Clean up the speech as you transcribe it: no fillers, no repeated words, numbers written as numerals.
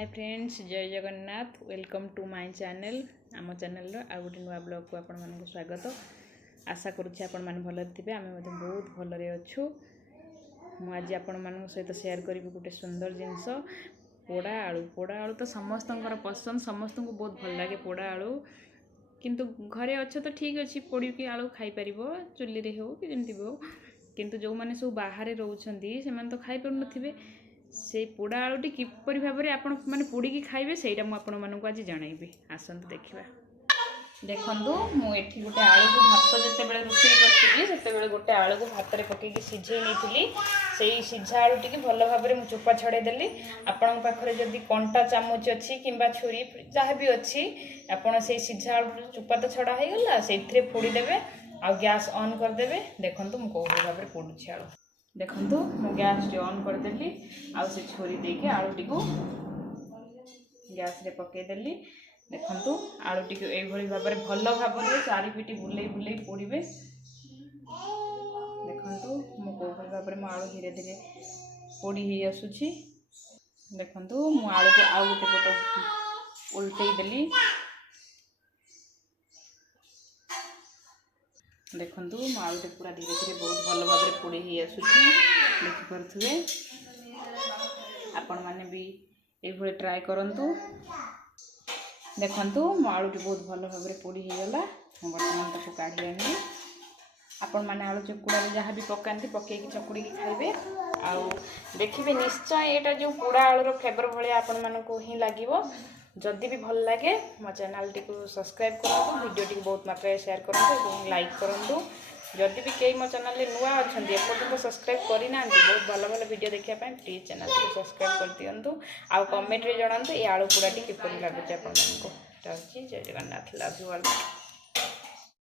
हाय friends, जय Jagannath. Welcome to my channel. आम channel आ गोटे नुआ ब्लॉग को आपण मानक स्वागत। आशा करुच्छे आपण माने भल थे। आम बहुत भलरे अच्छु। मुझे आपण मान सहित शेयर करी गोटे सुंदर जिनस पोड़ा आलू। पोड़ा आलू तो समस्त पसंद, समस्त को बहुत भल लगे पोड़ा आलू। किंतु घरे अच्छे तो ठीक अच्छे पोड़ी की आलू खाई पार चुली रे हो कि जमती भी हो, किंतु जो मैंने सब बाहर रोचंती से तो खाई पार नथिबे। से पोड़ा आलूटी किपर भाव में आपण मैंने पोड़ी खाइबे सेटा मु आपण मानक आज जनइबी। आसतु देखा। देखु मुझे गोटे आलू को भात जिते रोषे करते गोटे आलू को भात में पकईकि सीझे नहीं से सीझा आलू टी भल भाव में चोपा छड़ेदेली। आपण पाखे जदि कंटा चामच अच्छी कि छुरी जहाँ भी अच्छी आपड़ से सीझा आलू चोपा तो छड़ा हो गला से फोड़ीदेवे आ गैस ऑन करदे। देखु मुझे कौन भाव में पोड़ी आलू। देखु मु गैस टी ऑन करदेली आ से छुरी देके आलूटी को गैस रे पकईदेली। देखु आलूटी को यही भाव में भल भाव में चारिपिटी बुले बुले पोड़े। देखु मु कौ भाव में आलू धीरे धीरे पोड़ी ही आसुची। देखु मु आलू को आउ गोटे पट उल्टईदेली। देखु आलूटे पूरा धीरे धीरे बहुत भल भाव में पोड़ी ही आसुची। देखिपे आपण मैंने भी ये ट्राए करंतु। देखु मो आलूटी बहुत भल भाव में पोड़ी ही गला। बर्तमान ताको काढ़ी आनी। आपण मैंने आलू चकुड़ा जहाँ भी पकाती पकईकि चकुड़ी खाइबे। आउ देखिए निश्चय यहाँ जो पोड़ा आलूर फ्लेवर भाया आपण मानक ही लगे। जदि भी भल लगे मो चैनल टी को सब्सक्राइब करूँ, वीडियो टी बहुत मात्रा शेयर करूँ, लाइक करूँ। जदि भी कई मो चैनल नुआ अच्छा एपर्तंत सब्सक्राइब करना बहुत भल भल वीडियो देखा प्लीज चैनल को सब्सक्राइब कर दिंतु। आउ कमेंट रे जणातु ये आलू पोड़ाटी किपर लगुच आपको। जय जगन्नाथ। Love you all.